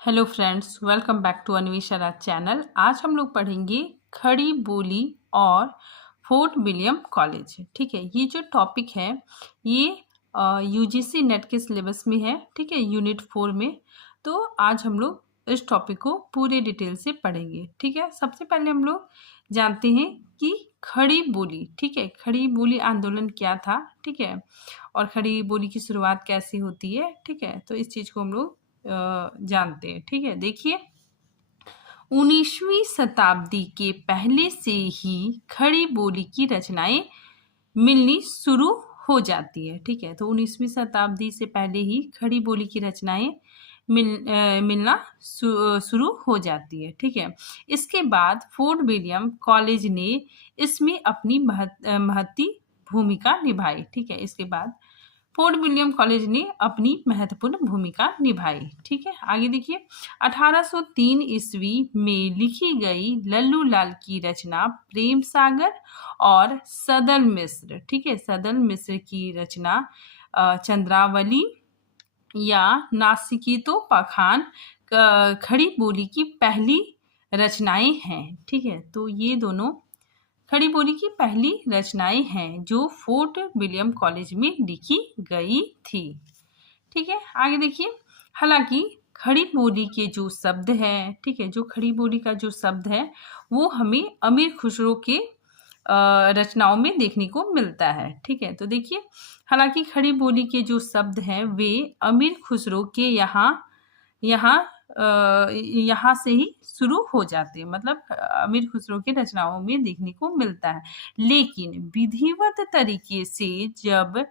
Hello friends, welcome back to Anvesha channel. आज हम लोग पढ़ेंगे खड़ी बोली और फोर्ट विलियम कॉलेज। ठीक है, ये जो टॉपिक है ये यूजीसी नेट के सिलेबस में है। ठीक है, यूनिट 4 में। तो आज हम लोग इस टॉपिक को पूरे डिटेल से पढ़ेंगे। ठीक है, सबसे पहले हम लोग जानते हैं कि खड़ी बोली, ठीक है, खड़ी बोली आंदोलन क्या था। ठीक है, और खड़ी बोली की शुरुआत कैसे होती है। ठीक है, तो इस चीज़ को हम लोग जानते हैं। ठीक है, देखिए 19वीं शताब्दी के पहले से ही खड़ी बोली की रचनाएं मिलनी शुरू हो जाती है। ठीक है, तो 19वीं शताब्दी से पहले ही खड़ी बोली की रचनाएं मिलना शुरू हो जाती है। ठीक है, इसके बाद फोर्ट विलियम कॉलेज ने इसमें अपनी महती भूमिका निभाई। ठीक है, इसके बाद फोर्ट विलियम कॉलेज ने अपनी महत्वपूर्ण भूमिका निभाई। ठीक है, आगे देखिए 1803 ईस्वी में लिखी गई लल्लू लाल की रचना प्रेम सागर और सदल मिश्र, ठीक है, सदल मिश्र की रचना चंद्रावली या नासिकितो पखान खड़ी बोली की पहली रचनाएं हैं। ठीक है, तो ये दोनों खड़ी बोली की पहली रचनाएं हैं जो फोर्ट विलियम कॉलेज में लिखी गई थी। ठीक है, आगे देखिए, हालांकि खड़ी बोली के जो शब्द हैं, ठीक है, जो खड़ी बोली का जो शब्द है वो हमें अमीर खुसरो के रचनाओं में देखने को मिलता है। ठीक है, तो देखिए हालांकि खड़ी बोली के जो शब्द हैं वे अमीर खुसरो के यहाँ यहाँ से ही शुरू हो जाते हैं, मतलब अमीर खुसरो के रचनाओं में देखने को मिलता है। लेकिन विधिवत तरीके से जब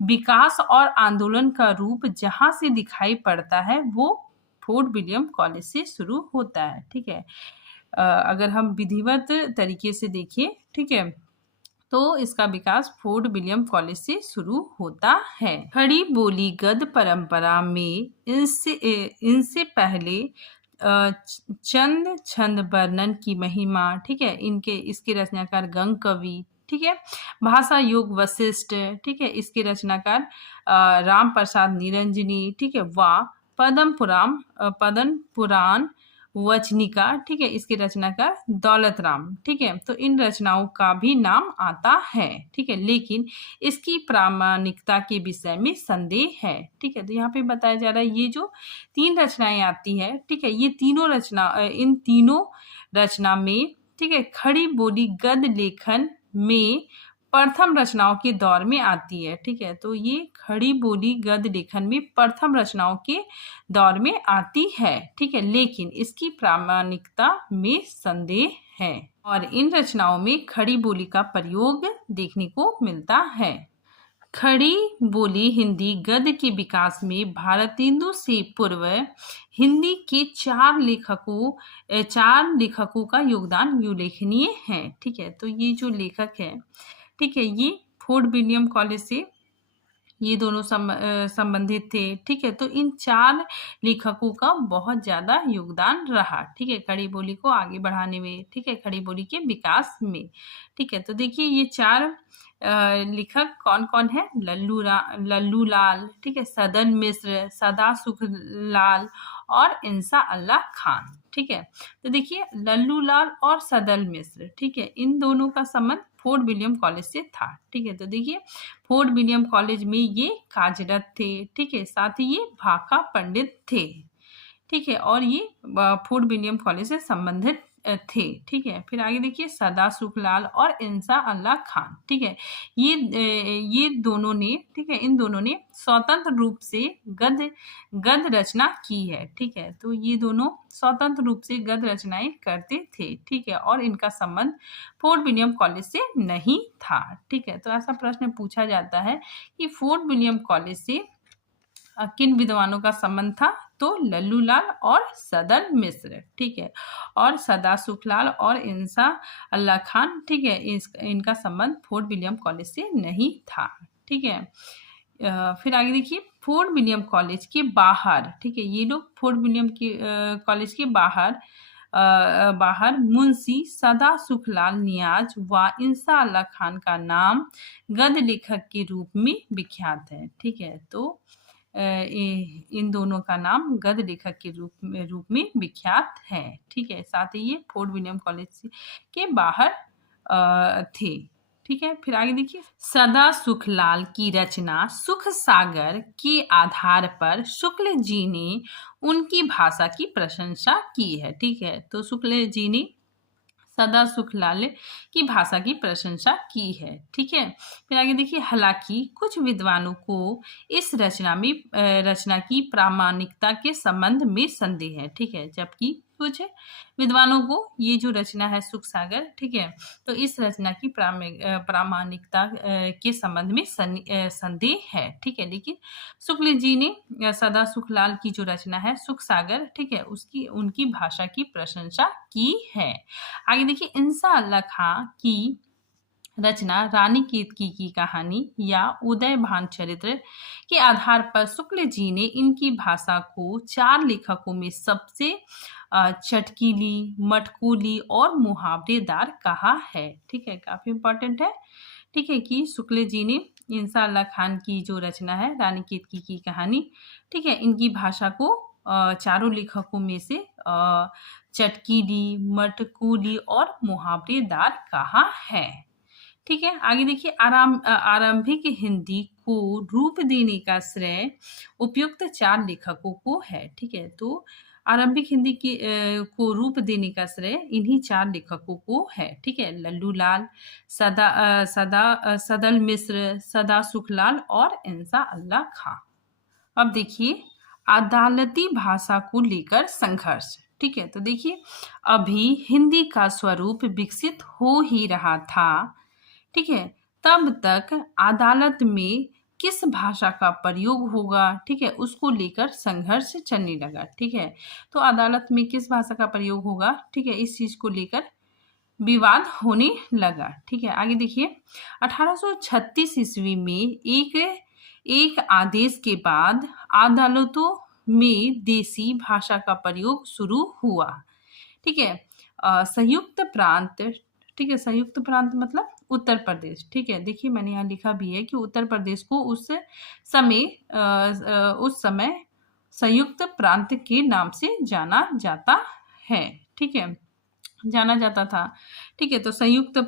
विकास और आंदोलन का रूप जहाँ से दिखाई पड़ता है वो फोर्ट विलियम कॉलेज से शुरू होता है। ठीक है, अगर हम विधिवत तरीके से देखें, ठीक है, तो इसका विकास फोर्ट विलियम कॉलेज से शुरू होता है। खड़ी बोली गद्य परंपरा में इनसे पहले चंद छंद वर्णन की महिमा, ठीक है, इसके रचनाकार गंग कवि, ठीक है, भाषा योग वशिष्ठ, ठीक है, इसके रचनाकार राम प्रसाद निरंजनी, ठीक है, व पदम पुराण वचनिका, ठीक है, इसके रचनाकार दौलत राम। ठीक है, तो इन रचनाओं का भी नाम आता है। ठीक है, लेकिन इसकी प्रामाणिकता के विषय में संदेह है। ठीक है, तो यहाँ पे बताया जा रहा है ये जो 3 रचनाएं आती है, ठीक है, ये इन तीनों रचना में, ठीक है, खड़ी बोली गद्य लेखन में प्रथम रचनाओं के दौर में आती है। ठीक है, तो ये खड़ी बोली गद्य लेखन में प्रथम रचनाओं के दौर में आती है। ठीक है, लेकिन इसकी प्रामाणिकता में संदेह है और इन रचनाओं में खड़ी बोली का प्रयोग देखने को मिलता है। खड़ी बोली हिंदी गद्य के विकास में भारतेंदु से पूर्व हिंदी के 4 लेखकों का योगदान उल्लेखनीय है। ठीक है, तो ये जो लेखक है, ठीक है, ये फोर्ट विलियम कॉलेज से ये दोनों संबंधित थे। ठीक है, तो इन 4 लेखकों का बहुत ज़्यादा योगदान रहा। ठीक है, खड़ी बोली को आगे बढ़ाने में, ठीक है, खड़ी बोली के विकास में। ठीक है, तो देखिए ये 4 लेखक कौन कौन है? लल्लू लाल, ठीक है, सदन मिश्र, सदा सुख लाल और इंसा अल्लाह खान। ठीक है, तो देखिए लल्लू लाल और सदल मिश्र, ठीक है, इन दोनों का संबंध फोर्ट विलियम कॉलेज से था। ठीक है, तो देखिए फोर्ट विलियम कॉलेज में ये कार्यरत थे। ठीक है, साथ ही ये भाका पंडित थे। ठीक है, और ये फोर्ट विलियम कॉलेज से संबंधित थे। ठीक है, फिर आगे देखिए सदा सुखलाल और इंसा अल्लाह खान। ठीक है, ये दोनों ने, ठीक है, इन दोनों ने स्वतंत्र रूप से गद्य रचना की है। ठीक है, तो ये दोनों स्वतंत्र रूप से गद्य रचनाएं करते थे। ठीक है, और इनका संबंध फोर्ट विलियम कॉलेज से नहीं था। ठीक है, तो ऐसा प्रश्न पूछा जाता है कि फोर्ट विलियम कॉलेज से किन विद्वानों का संबंध था? तो लल्लू लाल और सदल मिश्र। ठीक है, और सदा सुखलाल और इंसा अल्लाह खान, ठीक है, इनका संबंध फोर्ट विलियम कॉलेज से नहीं था। ठीक है, फिर आगे देखिए फोर्ट विलियम कॉलेज के बाहर, ठीक है, ये लोग फोर्ट विलियम के कॉलेज के बाहर मुंशी सदा सुखलाल नियाज व इंसा अल्लाह खान का नाम गद्य लेखक के रूप में विख्यात है। ठीक है, तो इन दोनों का नाम गद्य लेखक के रूप में विख्यात है। ठीक है, साथ ही ये फोर्ट विलियम कॉलेज के बाहर थे। ठीक है, फिर आगे देखिए, सदा सुखलाल की रचना सुख सागर के आधार पर शुक्ल जी ने उनकी भाषा की प्रशंसा की है। ठीक है, तो शुक्ल जी ने सदा सुखलाल की भाषा की प्रशंसा की है। ठीक है, फिर आगे देखिए, हालांकि कुछ विद्वानों को इस रचना की प्रामाणिकता के संबंध में संदेह है। ठीक है, जबकि कुछ विद्वानों को ये जो रचना है सुख सागर, ठीक है, तो इस रचना की प्रामाणिकता के संबंध में संदेह है। ठीक है, लेकिन शुक्ल जी ने सदा सुखलाल की जो रचना है सुख सागर, ठीक है, उनकी भाषा की प्रशंसा की है। आगे देखिए, इंसा अल्लाह खां की रचना रानी केतकी की कहानी या उदय भान चरित्र के आधार पर शुक्ल जी ने इनकी भाषा को 4 लेखकों में सबसे चटकीली, मटकूली और मुहावरेदार कहा है। ठीक है, काफी इंपॉर्टेंट है। ठीक है, कि शुक्ल जी ने इंसा अल्लाह खान की जो रचना है रानी केतकी की कहानी, ठीक है, इनकी भाषा को चारों लेखकों में से चटकीली, मटकूली और मुहावरेदार कहा है। ठीक है, आगे देखिए, आरंभिक हिंदी को रूप देने का श्रेय उपयुक्त 4 लेखकों को है। ठीक है, तो आरंभिक हिंदी को रूप देने का श्रेय इन्हीं 4 लेखकों को है। ठीक है, लल्लू लाल, सदल मिश्र, सदा सुखलाल और इंसा अल्लाह खां। अब देखिए, अदालती भाषा को लेकर संघर्ष। ठीक है, तो देखिए, अभी हिंदी का स्वरूप विकसित हो ही रहा था। ठीक है, तब तक अदालत में किस भाषा का प्रयोग होगा, ठीक है, उसको लेकर संघर्ष चलने लगा। ठीक है, तो अदालत में किस भाषा का प्रयोग होगा, ठीक है, इस चीज को लेकर विवाद होने लगा। ठीक है, आगे देखिए, 1836 ईस्वी में एक आदेश के बाद अदालतों में देसी भाषा का प्रयोग शुरू हुआ। ठीक है, संयुक्त प्रांत, ठीक है, संयुक्त प्रांत मतलब उत्तर प्रदेश। ठीक है, देखिए मैंने यहाँ लिखा भी है कि उत्तर प्रदेश को उस समय संयुक्त प्रांत के नाम से जाना जाता है। ठीक है, जाना जाता था। ठीक है, तो संयुक्त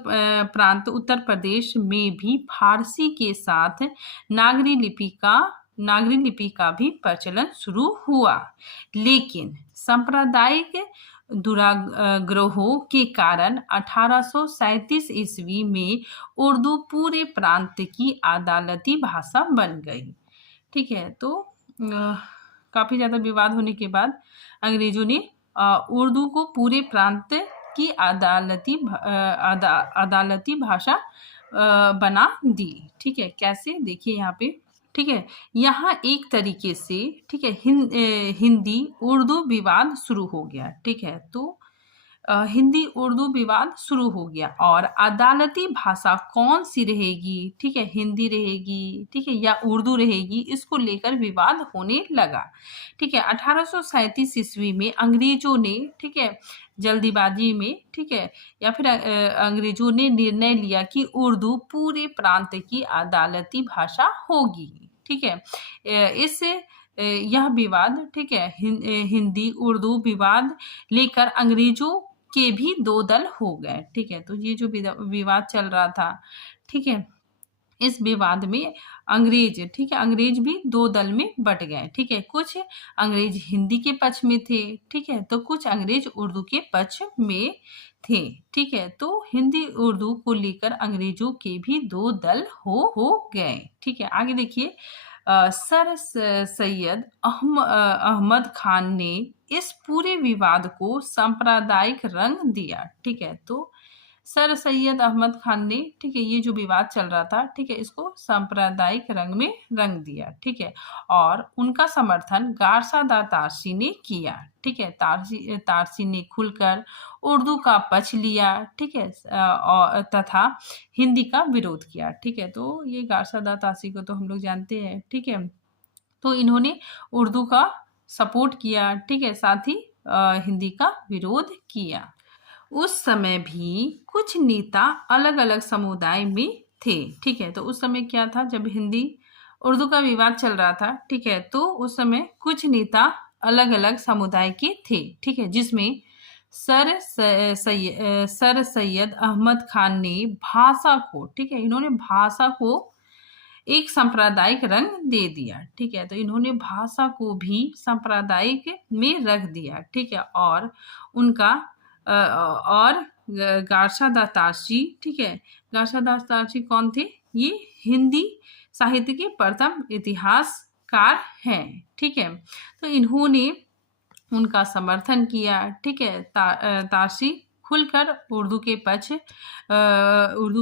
प्रांत उत्तर प्रदेश में भी फारसी के साथ नागरी लिपि का भी प्रचलन शुरू हुआ, लेकिन सांप्रदायिक दुराग्रहों के कारण 1837 ईस्वी में उर्दू पूरे प्रांत की अदालती भाषा बन गई। ठीक है, तो काफी ज्यादा विवाद होने के बाद अंग्रेजों ने उर्दू को पूरे प्रांत की अदालती भाषा बना दी। ठीक है, कैसे, देखिए यहाँ पे। ठीक है, यहाँ एक तरीके से, ठीक है, हिंदी उर्दू विवाद शुरू हो गया। ठीक है, तो हिंदी उर्दू विवाद शुरू हो गया और अदालती भाषा कौन सी रहेगी, ठीक है, हिंदी रहेगी, ठीक है, या उर्दू रहेगी, इसको लेकर विवाद होने लगा। ठीक है, 1837 ईस्वी में अंग्रेजों ने, ठीक है, जल्दीबाजी में, ठीक है, या फिर अंग्रेजों ने निर्णय लिया कि उर्दू पूरे प्रांत की अदालती भाषा होगी। ठीक है, यह विवाद, ठीक है, हिंदी उर्दू विवाद लेकर अंग्रेजों के भी 2 दल हो गए। ठीक है, तो ये जो विवाद चल रहा था, ठीक है, इस विवाद में अंग्रेज, ठीक है, अंग्रेज भी 2 दल में बट गए। ठीक है, कुछ अंग्रेज हिंदी के पक्ष में थे, ठीक है, तो कुछ अंग्रेज उर्दू के पक्ष में थे। ठीक है, तो हिंदी उर्दू को लेकर अंग्रेजों के भी 2 दल हो गए। ठीक है, आगे देखिए, सर सैयद अहमद खान ने इस पूरे विवाद को सांप्रदायिक रंग दिया। ठीक है, तो सर सैयद अहमद खान ने, ठीक है, ये जो विवाद चल रहा था, ठीक है, इसको सांप्रदायिक रंग में रंग दिया। ठीक है, और उनका समर्थन गारसादा तारसी ने किया। ठीक है, तारसी ने खुलकर उर्दू का पक्ष लिया। ठीक है, और तथा हिंदी का विरोध किया। ठीक है, तो ये गारसादा तारसी को तो हम लोग जानते हैं। ठीक है, तो इन्होंने उर्दू का सपोर्ट किया। ठीक है, साथ ही हिंदी का विरोध किया। उस समय भी कुछ नेता अलग अलग समुदाय में थे। ठीक है, तो उस समय क्या था, जब हिंदी उर्दू का विवाद चल रहा था, ठीक है। तो उस समय कुछ नेता अलग अलग समुदाय के थे, ठीक है, जिसमें सर सैयद अहमद खान ने भाषा को, ठीक है, इन्होंने भाषा को एक सांप्रदायिक रंग दे दिया, ठीक है। तो इन्होंने भाषा को भी सांप्रदायिक में रख दिया, ठीक है। और उनका और गारशादास तारसी, ठीक है, गारशादास तारसी कौन थे? ये हिंदी साहित्य के प्रथम इतिहासकार हैं, ठीक है। तो इन्होंने उनका समर्थन किया, ठीक है। तारसी खुलकर उर्दू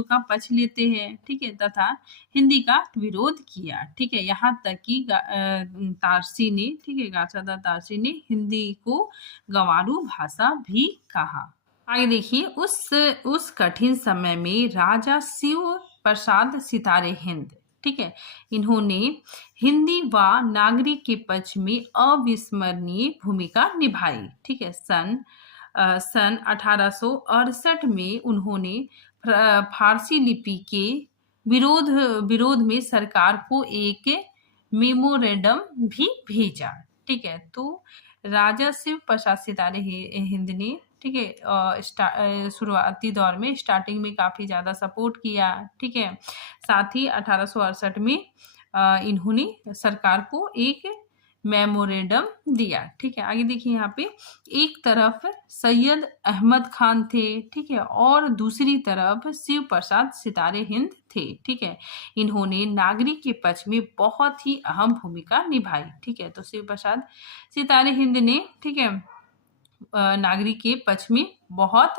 का पक्ष लेते हैं, ठीक है, तथा हिंदी का विरोध किया, ठीक है। यहाँ तक कि तारसी ने, ठीक है, गारशादास तारसी ने हिंदी को गंवारू भाषा भी कहा। आगे देखिए, उस कठिन समय में राजा शिव प्रसाद सितारे हिंद, ठीक है, इन्होंने हिंदी व नागरिक के पक्ष में अविस्मरणीय भूमिका निभाई, ठीक है। सन 1868 में उन्होंने फारसी लिपि के विरोध में सरकार को एक मेमोरेंडम भी भेजा, ठीक है। तो राजा शिव प्रसाद सितारे हिंद ने, ठीक है, शुरुआती दौर में स्टार्टिंग में काफ़ी ज़्यादा सपोर्ट किया, ठीक है। साथ ही 1868 में इन्होंने सरकार को एक मेमोरेंडम दिया, ठीक है। आगे देखिए, यहाँ पे एक तरफ सैयद अहमद खान थे, ठीक है, और दूसरी तरफ शिव प्रसाद सितारे हिंद थे, ठीक है। इन्होंने नागरिक के पक्ष में बहुत ही अहम भूमिका निभाई, ठीक है। तो शिव प्रसाद सितारे हिंद ने, ठीक है, नागरिक के पक्ष में बहुत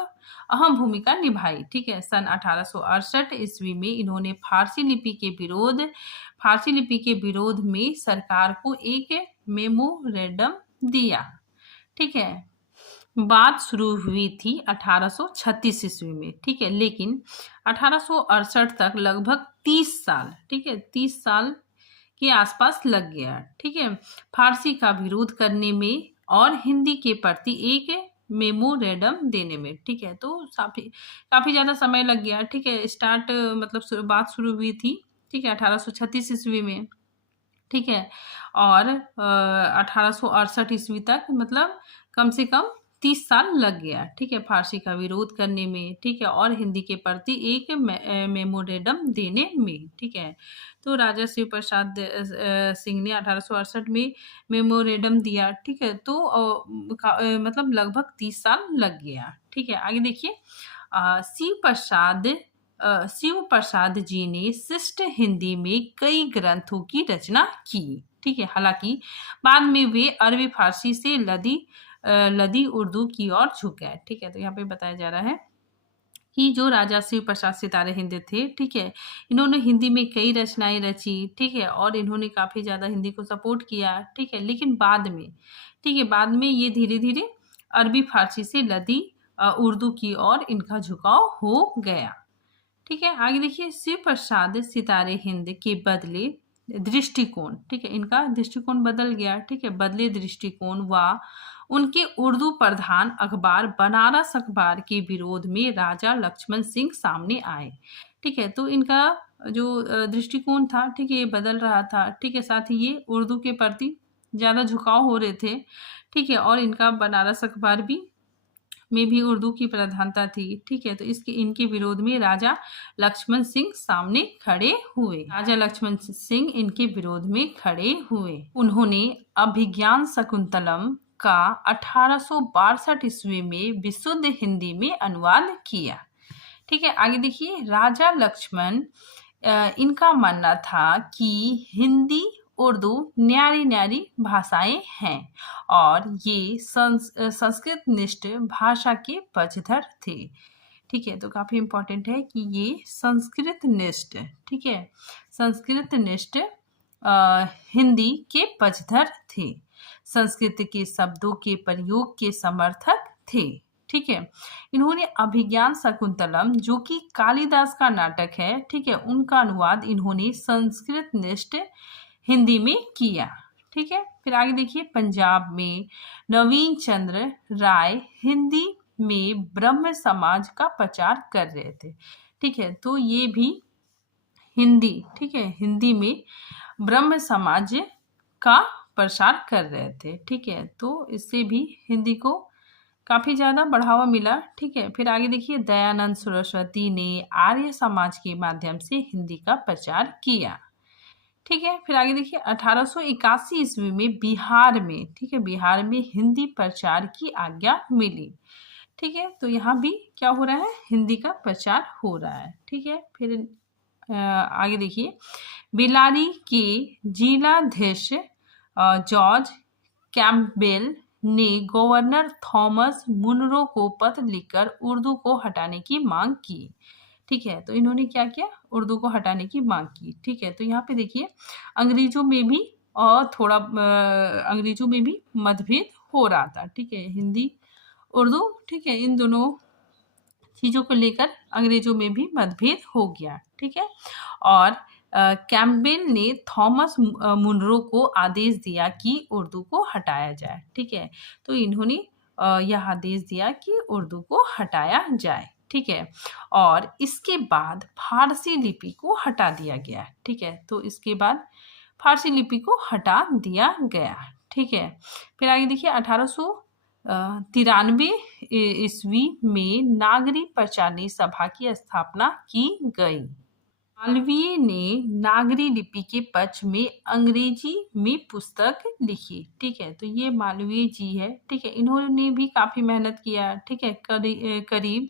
अहम भूमिका निभाई, ठीक है। सन 1868 ईस्वी में इन्होंने फारसी लिपि के विरोध में सरकार को एक मेमोरेंडम दिया, ठीक है। बात शुरू हुई थी 1836 ईस्वी में, ठीक है, लेकिन 1868 तक लगभग 30 साल, ठीक है, 30 साल के आसपास लग गया, ठीक है, फारसी का विरोध करने में और हिंदी के प्रति एक मेमोरेंडम देने में, ठीक है। तो काफी ज्यादा समय लग गया, ठीक है। मतलब बात शुरू हुई थी, ठीक है, 1836 ईस्वी में, ठीक है, और 1868 ईस्वी तक मतलब कम से कम 30 साल लग गया, ठीक है, फारसी का विरोध करने में, ठीक है, और हिंदी के प्रति एक मेमोरेंडम देने में, ठीक है। तो राजा शिव प्रसाद सिंह ने 1868 में मेमोरेंडम दिया, ठीक है। तो मतलब लगभग 30 साल लग गया, ठीक है। आगे देखिए, शिव प्रसाद जी ने शिष्ट हिंदी में कई ग्रंथों की रचना की, ठीक है। हालांकि बाद में वे अरबी फारसी से लदी उर्दू की ओर झुक गए, ठीक है। तो यहाँ पे बताया जा रहा है कि जो राजा शिव प्रसाद सितारे हिंद थे, ठीक है, इन्होंने हिंदी में कई रचनाएं रची, ठीक है, और इन्होंने काफ़ी ज़्यादा हिंदी को सपोर्ट किया, ठीक है। लेकिन बाद में, ठीक है, बाद में ये धीरे धीरे अरबी फारसी से लदी उर्दू की ओर इनका झुकाव हो गया, ठीक है। आगे देखिए, शिव प्रसाद सितारे हिंद के बदले दृष्टिकोण, ठीक है, इनका दृष्टिकोण बदल गया, ठीक है। बदले दृष्टिकोण व उनके उर्दू प्रधान अखबार बनारस अखबार के विरोध में राजा लक्ष्मण सिंह सामने आए, ठीक है। तो इनका जो दृष्टिकोण था, ठीक है, ये बदल रहा था, ठीक है। साथ ही ये उर्दू के प्रति ज़्यादा झुकाव हो रहे थे, ठीक है, और इनका बनारस अखबार में भी उर्दू की प्रधानता थी, ठीक है। तो इनके विरोध में राजा लक्ष्मण सिंह सामने खड़े हुए, राजा लक्ष्मण सिंह इनके विरोध में खड़े हुए। उन्होंने अभिज्ञान शकुंतलम का 1862 ईस्वी में विशुद्ध हिंदी में अनुवाद किया, ठीक है। आगे देखिए, राजा लक्ष्मण इनका मानना था कि हिंदी उर्दू न्यारी न्यारी भाषाएं हैं और ये संस्कृत निष्ठ भाषा के पक्षधर थे, ठीक है। तो काफ़ी इम्पोर्टेंट है कि ये संस्कृत निष्ठ, ठीक है, संस्कृत निष्ठ हिंदी के पक्षधर थे, संस्कृत के शब्दों के प्रयोग के समर्थक थे, ठीक है। इन्होंने अभिज्ञान शकुंतलम, जो कि कालिदास का नाटक है, ठीक है, उनका अनुवाद इन्होंने संस्कृत निष्ठ हिंदी में किया, ठीक है। फिर आगे देखिए, पंजाब में नवीन चंद्र राय हिंदी में ब्रह्म समाज का प्रचार कर रहे थे, ठीक है। तो ये भी हिंदी, ठीक है, हिंदी में ब्रह्म समाज का प्रसार कर रहे थे। ठीक है, तो इससे भी हिंदी को काफ़ी ज़्यादा बढ़ावा मिला। ठीक है, फिर आगे देखिए, दयानंद सरस्वती ने आर्य समाज के माध्यम से हिंदी का प्रचार किया। ठीक है, फिर आगे देखिए, 1881 ईस्वी में बिहार में, ठीक है, बिहार में हिंदी प्रचार की आज्ञा मिली। ठीक है, तो यहाँ भी क्या हो रहा है, हिंदी का प्रचार हो रहा है। ठीक है, फिर आगे देखिए, बेल्लारी के जिलाधीश जॉर्ज कैम्पबेल ने गवर्नर थॉमस मुनरो को पत्र लिखकर उर्दू को हटाने की मांग की। ठीक है, तो इन्होंने क्या किया, उर्दू को हटाने की मांग की। ठीक है, तो यहाँ पे देखिए, अंग्रेजों में भी और थोड़ा अंग्रेजों में भी मतभेद हो रहा था। ठीक है, हिंदी उर्दू, ठीक है, इन दोनों चीज़ों को लेकर अंग्रेजों में भी मतभेद हो गया। ठीक है, और कैम्पबेल ने थॉमस मुनरो को आदेश दिया कि उर्दू को हटाया जाए। ठीक है, तो इन्होंने यह आदेश दिया कि उर्दू को हटाया जाए। ठीक है, और इसके बाद फारसी लिपि को हटा दिया गया। ठीक है, तो इसके बाद फारसी लिपि को हटा दिया गया। ठीक है, फिर आगे देखिए, 1893 ईस्वी में नागरी प्रचारणी सभा की स्थापना की गई। मालवीय ने नागरी लिपि के पक्ष में अंग्रेजी में पुस्तक लिखी। ठीक है, तो ये मालवीय जी है। ठीक है, इन्होंने भी काफी मेहनत किया। ठीक है, करीब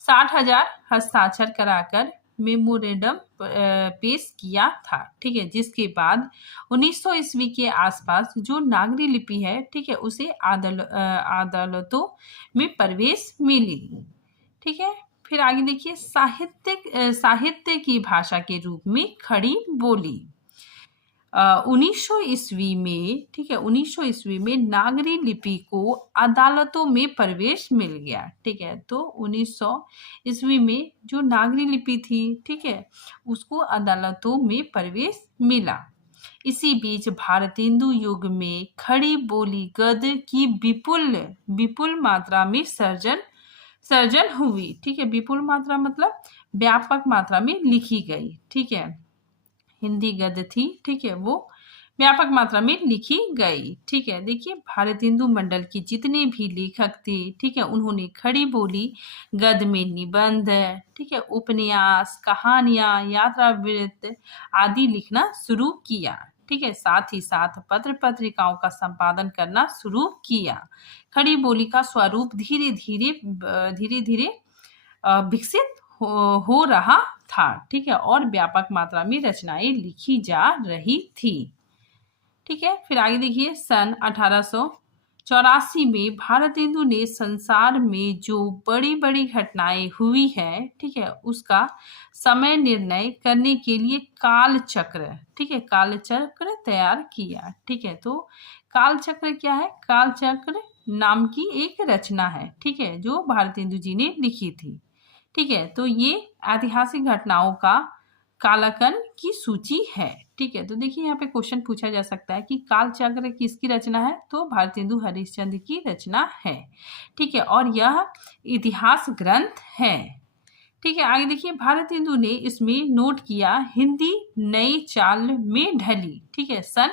60,000 हस्ताक्षर कराकर मेमोरेंडम पेश किया था। ठीक है, जिसके बाद 1900 ईस्वी के आसपास जो नागरी लिपि है, ठीक है, उसे अदालतों में प्रवेश मिली। ठीक है, फिर आगे देखिए, साहित्य की भाषा के रूप में खड़ी बोली। 1900 ईस्वी में, ठीक है, 1900 ईस्वी में नागरी लिपि को अदालतों में प्रवेश मिल गया। ठीक है, तो 1900 ईस्वी में जो नागरी लिपि थी, ठीक है, उसको अदालतों में प्रवेश मिला। इसी बीच भारतेंदु युग में खड़ी बोली गद की विपुल मात्रा में सर्जन हुई। ठीक है, विपुल मात्रा मतलब व्यापक मात्रा में लिखी गई। ठीक है, हिंदी गद्य थी, ठीक है, वो व्यापक मात्रा में लिखी गई। ठीक है, देखिए, भारतेंदु मंडल के जितने भी लेखक थे, ठीक है, उन्होंने खड़ी बोली गद्य में निबंध, ठीक है, उपन्यास, कहानियां, यात्रा वृत्त आदि लिखना शुरू किया। ठीक है, साथ ही साथ पत्र पत्रिकाओं का संपादन करना शुरू किया। खड़ी बोली का स्वरूप धीरे धीरे विकसित हो रहा था। ठीक है, और व्यापक मात्रा में रचनाएं लिखी जा रही थी। ठीक है, फिर आगे देखिए, सन 1884 में भारतेंदु ने संसार में जो बड़ी बड़ी घटनाएं हुई है, ठीक है, उसका समय निर्णय करने के लिए कालचक्र, ठीक है, कालचक्र तैयार किया। ठीक है, तो कालचक्र क्या है, कालचक्र नाम की एक रचना है। ठीक है, जो भारतेंदु जी ने लिखी थी। ठीक है, तो ये ऐतिहासिक घटनाओं का कालकन की सूची है। ठीक है, तो देखिए, यहाँ पे क्वेश्चन पूछा जा सकता है कि कालचक्र किसकी रचना है, तो भारतेंदु हरिश्चंद्र की रचना है। ठीक है, और यह इतिहास ग्रंथ है। ठीक है, आगे देखिए, भारतेंदु ने इसमें नोट किया हिंदी नई चाल में ढली। ठीक है, सन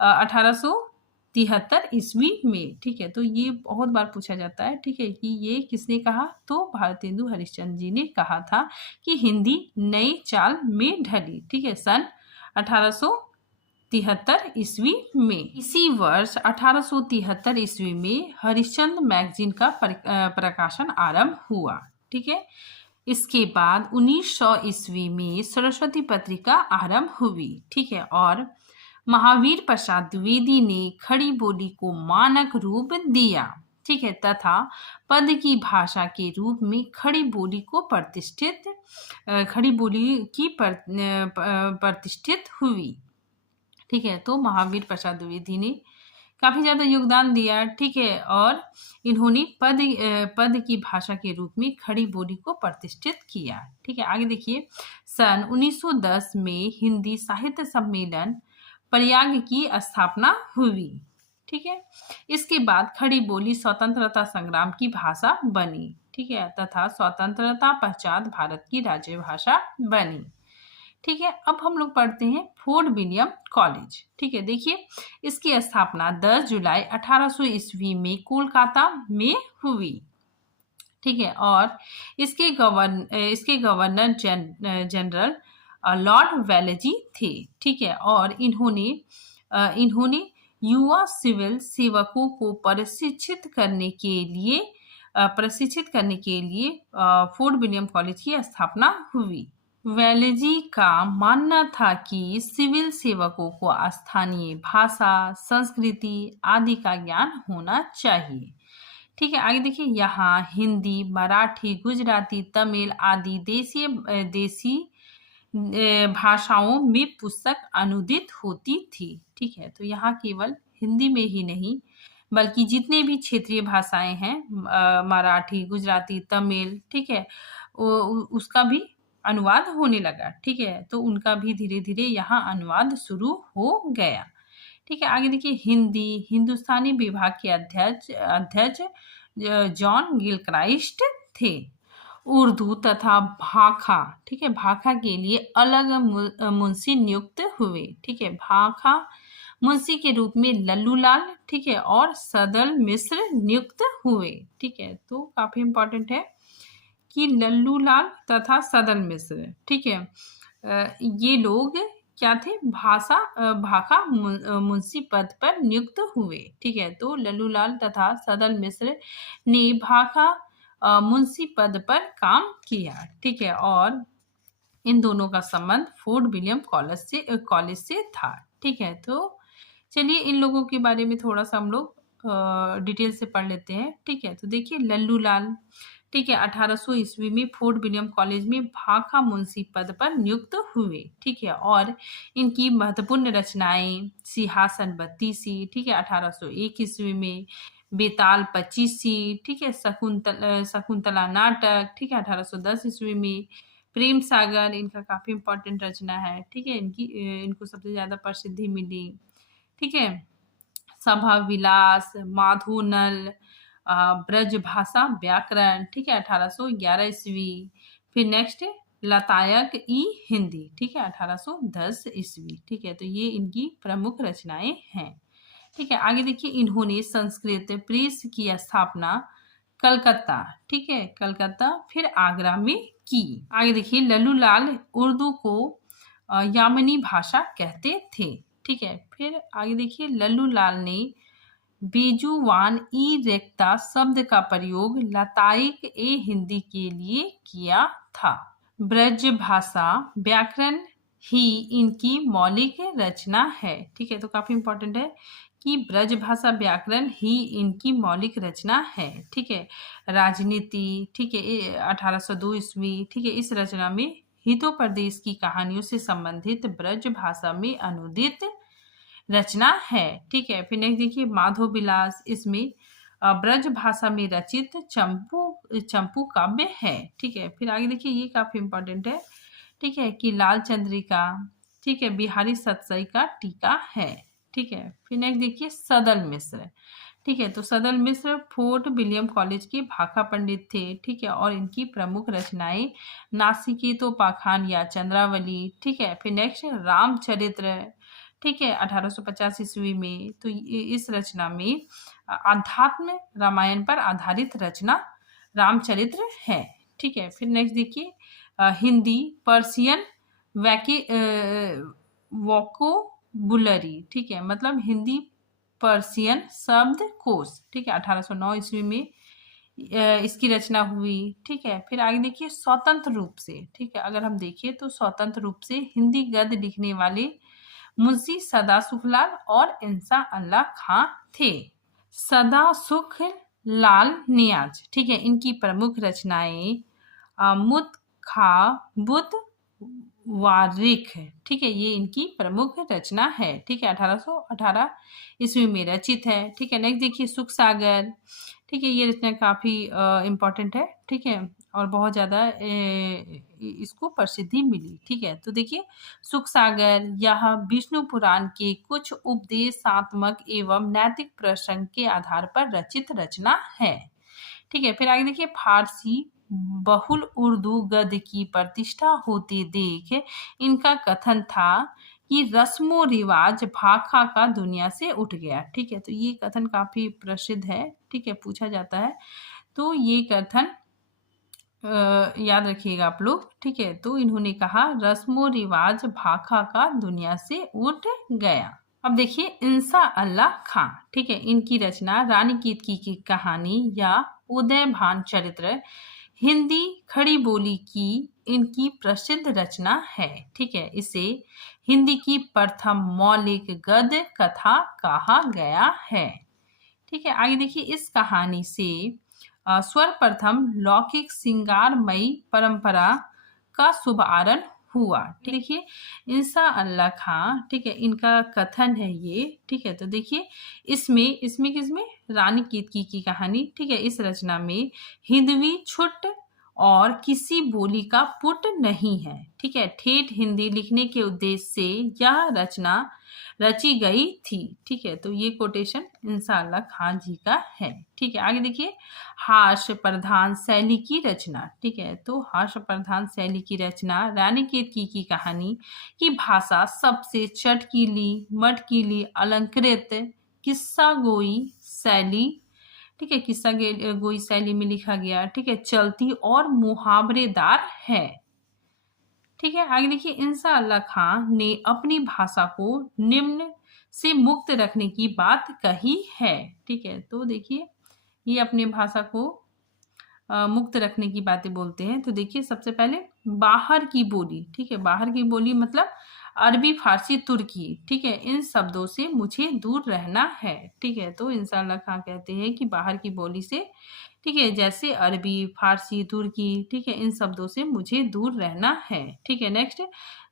1873 ईस्वी में। ठीक है, तो ये बहुत बार पूछा जाता है। ठीक है, कि ये किसने कहा, तो भारतेंदु हरिश्चंद्र जी ने कहा था कि हिंदी नई चाल में ढली। ठीक है, सन 1873 ईस्वी में। इसी वर्ष 1873 ईस्वी में हरिश्चंद्र मैगजीन का प्रकाशन आरंभ हुआ। ठीक है, इसके बाद 1900 ईस्वी में सरस्वती पत्रिका आरंभ हुई। ठीक है, और महावीर प्रसाद द्विवेदी ने खड़ी बोली को मानक रूप दिया। ठीक है, तथा पद की भाषा के रूप में खड़ी बोली को प्रतिष्ठित हुई। ठीक है, तो महावीर प्रसाद द्विवेदी ने काफी ज्यादा योगदान दिया। ठीक है, और इन्होंने पद की भाषा के रूप में खड़ी बोली को प्रतिष्ठित किया। ठीक है, आगे देखिए, सन 1910 में हिंदी साहित्य सम्मेलन प्रयाग की स्थापना हुई। ठीक है, इसके बाद खड़ी बोली स्वतंत्रता संग्राम की भाषा बनी। ठीक है, तथा स्वतंत्रता पश्चात भारत की राज्य भाषा बनी। ठीक है, अब हम लोग पढ़ते हैं फोर्ट विलियम कॉलेज। ठीक है, देखिए इसकी स्थापना 10 जुलाई 1800 ईस्वी में कोलकाता में हुई। ठीक है, और इसके गवर्नर जनरल लॉर्ड वेलेजी थे। ठीक है, और इन्होंने युवा सिविल सेवकों को प्रशिक्षित करने के लिए फोर्ट विलियम कॉलेज की स्थापना हुई। वेलेजी का मानना था कि सिविल सेवकों को स्थानीय भाषा, संस्कृति आदि का ज्ञान होना चाहिए। ठीक है, आगे देखिए, यहाँ हिंदी, मराठी, गुजराती, तमिल आदि देसी भाषाओं में पुस्तक अनुदित होती थी। ठीक है, तो यहाँ केवल हिंदी में ही नहीं बल्कि जितने भी क्षेत्रीय भाषाएं हैं, मराठी, गुजराती, तमिल, ठीक है, उसका भी अनुवाद होने लगा। ठीक है, तो उनका भी धीरे धीरे यहाँ अनुवाद शुरू हो गया। ठीक है, आगे देखिए, हिंदी हिंदुस्तानी विभाग के अध्यक्ष जॉन गिलक्राइस्ट थे। उर्दू तथा भाखा, ठीक है, भाखा के लिए अलग मुंशी नियुक्त हुए। ठीक है, भाखा मुंशी के रूप में लल्लूलाल, ठीक है, और सदल मिश्र नियुक्त हुए। ठीक है, तो काफी इंपॉर्टेंट है कि लल्लूलाल तथा सदल मिश्र, ठीक है, ये लोग क्या थे, भाखा मुंशी पद पर नियुक्त हुए। ठीक है, तो लल्लूलाल तथा सदल मिश्र ने भाखा मुंशी पद पर काम किया। ठीक है, और इन दोनों का संबंध फोर्ट विलियम कॉलेज से था। ठीक है, तो चलिए इन लोगों के बारे में थोड़ा सा हम लोग डिटेल से पढ़ लेते हैं। ठीक है, तो देखिए लल्लूलाल, ठीक है, 1800 ईस्वी में फोर्ट विलियम कॉलेज में भाखा मुंशी पद पर नियुक्त हुए। ठीक है, और इनकी महत्वपूर्ण रचनाएं सिंहासन बत्तीसी, ठीक है, 1801 ईस्वी में, बेताल पच्चीसी, ठीक है, शकुंतला नाटक, ठीक है, 1810 ईस्वी में, प्रेम सागर, इनका काफी इंपॉर्टेंट रचना है। ठीक है, इनको सबसे ज्यादा प्रसिद्धि मिली। ठीक है, सभा विलास, माधोनल, ब्रज भाषा व्याकरण, ठीक है, 1811 ईस्वी। फिर नेक्स्ट लतायक ई हिंदी, ठीक है, 1810 ईस्वी। ठीक है, तो ये इनकी प्रमुख रचनाएं हैं। ठीक है, आगे देखिए, इन्होंने संस्कृत प्रेस की स्थापना कलकत्ता, ठीक है, कलकत्ता फिर आगरा में की। आगे देखिए, लल्लूलाल उर्दू को यामनी भाषा कहते थे। ठीक है, फिर आगे देखिए, लल्लूलाल ने बेजुबान ई रेख्ता शब्द का प्रयोग लतायक ए हिंदी के लिए किया था। ब्रज भाषा व्याकरण ही इनकी मौलिक रचना है। ठीक है, तो काफी इंपॉर्टेंट है कि ब्रज भाषा व्याकरण ही इनकी मौलिक रचना है। ठीक है, राजनीति, ठीक है, 1802 ईस्वी, ठीक है, इस रचना में हितोपदेश की कहानियों से संबंधित ब्रज भाषा में अनुदित रचना है। ठीक है, फिर नेक्स्ट देखिए, माधव विलास, इसमें ब्रज भाषा में रचित चंपू काव्य है। ठीक है, फिर आगे देखिए, ये काफी इंपॉर्टेंट है। ठीक है, कि लाल चंद्रिका, ठीक है, बिहारी सतसई का टीका है। ठीक है, फिर नेक्स्ट देखिए, सदल मिश्र। ठीक है, तो सदल मिश्र फोर्ट विलियम कॉलेज के भाखा पंडित थे। ठीक है, और इनकी प्रमुख रचनाएं नासिकेतोपाख्यान या चंद्रावली, ठीक है, फिर नेक्स्ट रामचरित्र, ठीक है, 1850 ईस्वी में। तो इस रचना में आध्यात्म रामायण पर आधारित रचना रामचरित्र है। ठीक है, फिर नेक्स्ट देखिए, हिंदी पर्शियन वोकोबुलरी, ठीक है, मतलब हिंदी पर्शियन शब्द कोश, ठीक है, 1809 ईस्वी में इसकी रचना हुई। ठीक है, फिर आगे देखिए, स्वतंत्र रूप से, ठीक है, अगर हम देखिए तो स्वतंत्र रूप से हिंदी गद्य लिखने वाले मुंशी सदा सुखलाल और इंसा अल्लाह खां थे। सदा सुख लाल नियाज, ठीक है, इनकी प्रमुख रचनाएं मुतखाबुत वारिक, ठीक है, ये इनकी प्रमुख रचना है। ठीक है, 1818 ईस्वी में रचित है। ठीक है, नेक्स्ट देखिए, सुख सागर, ठीक है, ये रचना काफी इम्पोर्टेंट है। ठीक है, और बहुत ज़्यादा इसको प्रसिद्धि मिली। ठीक है, तो देखिए, सुख सागर यह विष्णु पुराण के कुछ उपदेशात्मक एवं नैतिक प्रसंग के आधार पर रचित रचना है। ठीक है, फिर आगे देखिए, फारसी बहुल उर्दू गद्य की प्रतिष्ठा होते देख इनका कथन था कि रस्मो रिवाज भाखा का दुनिया से उठ गया। ठीक है, तो ये कथन काफी प्रसिद्ध है। ठीक है, पूछा जाता है, तो ये कथन याद रखिएगा आप लोग। ठीक है, तो इन्होंने कहा रस्मो रिवाज भाखा का दुनिया से उठ गया। अब देखिए इंसा अल्लाह खां। ठीक है, इनकी रचना रानी केतकी की कहानी या उदय भान चरित्र हिंदी खड़ी बोली की इनकी प्रसिद्ध रचना है। ठीक है, इसे हिंदी की प्रथम मौलिक गद्य कथा कहा गया है। ठीक है, आगे देखिए इस कहानी से सर्वप्रथम लौकिक सिंगारमयी परंपरा का शुभारंभ हुआ। देखिए इंसा अल्लाह खां, ठीक है, इनका कथन है ये। ठीक है, तो देखिए इसमें किसमें रानी केतकी की कहानी। ठीक है, इस रचना में हिंदवी छुट और किसी बोली का पुट नहीं है। ठीक है, ठेठ हिंदी लिखने के उद्देश्य से यह रचना रची गई थी। ठीक है, तो ये कोटेशन इंसा अल्लाह खां जी का है। ठीक है, आगे देखिए हास्य प्रधान शैली की रचना। ठीक है, तो हास्य प्रधान शैली की रचना रानी केतकी की कहानी की भाषा सबसे चटकीली मटकीली अलंकृत किस्सा गोई शैली। ठीक है, किस्सा गोई शैली में लिखा गया। ठीक है, चलती और मुहावरेदार है। ठीक है, आगे देखिए इंसा अल्लाह खां ने अपनी भाषा को निम्न से मुक्त रखने की बात कही है। ठीक है, तो देखिए ये अपनी भाषा को मुक्त रखने की बातें बोलते हैं। तो देखिए सबसे पहले बाहर की बोली। ठीक है, बाहर की बोली मतलब अरबी फारसी तुर्की। ठीक है, इन शब्दों से मुझे दूर रहना है। ठीक है, तो इंसा अल्लाह खां कहते हैं कि बाहर की बोली से, ठीक है, जैसे अरबी फारसी तुर्की, ठीक है, इन शब्दों से मुझे दूर रहना है। ठीक है, नेक्स्ट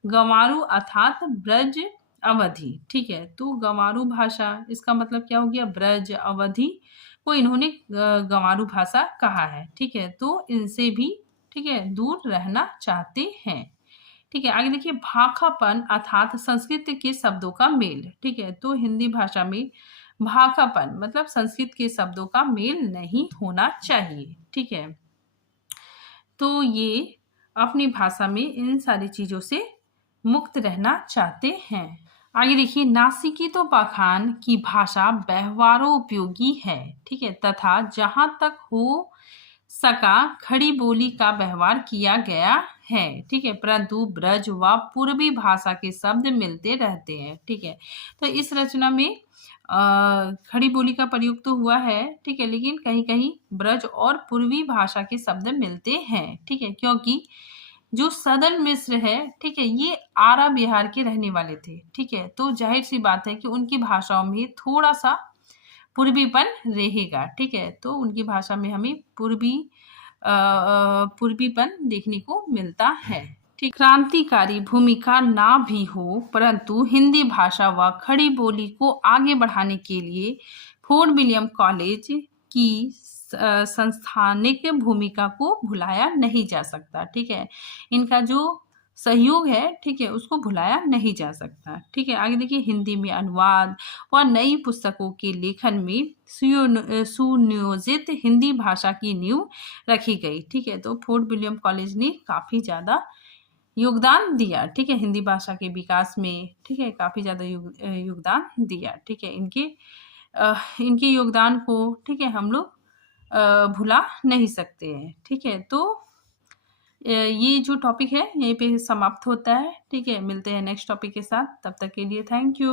गंवारू अर्थात ब्रज अवधि। ठीक है, तो गंवारू भाषा इसका मतलब क्या हो गया, ब्रज अवधि को इन्होंने गंवारू भाषा कहा है। ठीक है, तो इनसे भी, ठीक है, दूर रहना चाहते हैं। ठीक है, आगे देखिए भाखापन अर्थात संस्कृत के शब्दों का मेल। ठीक है, तो हिंदी भाषा में भाखापन मतलब संस्कृत के शब्दों का मेल नहीं होना चाहिए। ठीक है, तो ये अपनी भाषा में इन सारी चीजों से मुक्त रहना चाहते हैं। आगे देखिए नासिकी तो बखान की भाषा व्यवहारोपयोगी है। ठीक है, तथा जहां तक हो सका खड़ी बोली का व्यवहार किया गया है। ठीक है, परंतु ब्रज व पूर्वी भाषा के शब्द मिलते रहते हैं। ठीक है, तो इस रचना में खड़ी बोली का प्रयोग तो हुआ है। ठीक है, लेकिन कहीं कहीं ब्रज और पूर्वी भाषा के शब्द मिलते हैं। ठीक है, क्योंकि जो सदन मिश्र है, ठीक है, ये आरा बिहार के रहने वाले थे। ठीक है, तो जाहिर सी बात है कि उनकी भाषाओं में थोड़ा सा पूर्वीपन रहेगा। ठीक है, तो उनकी भाषा में हमें पूर्वीपन देखने को मिलता है। ठीक, क्रांतिकारी भूमिका ना भी हो परंतु हिंदी भाषा व खड़ी बोली को आगे बढ़ाने के लिए फोर्ट विलियम कॉलेज की संस्थानिक भूमिका को भुलाया नहीं जा सकता। ठीक है, इनका जो सहयोग है, ठीक है, उसको भुलाया नहीं जा सकता। ठीक है, आगे देखिए हिंदी में अनुवाद व नई पुस्तकों के लेखन में सुनियोजित हिंदी भाषा की नींव रखी गई। ठीक है, तो फोर्ट विलियम कॉलेज ने काफी ज्यादा योगदान दिया। ठीक है, हिंदी भाषा के विकास में, ठीक है, काफी ज्यादा योगदान दिया। ठीक है, इनके योगदान को, ठीक है, हम लोग भुला नहीं सकते हैं। ठीक है, तो ये जो टॉपिक है यहीं पे समाप्त होता है। ठीक है, मिलते हैं नेक्स्ट टॉपिक के साथ, तब तक के लिए थैंक यू।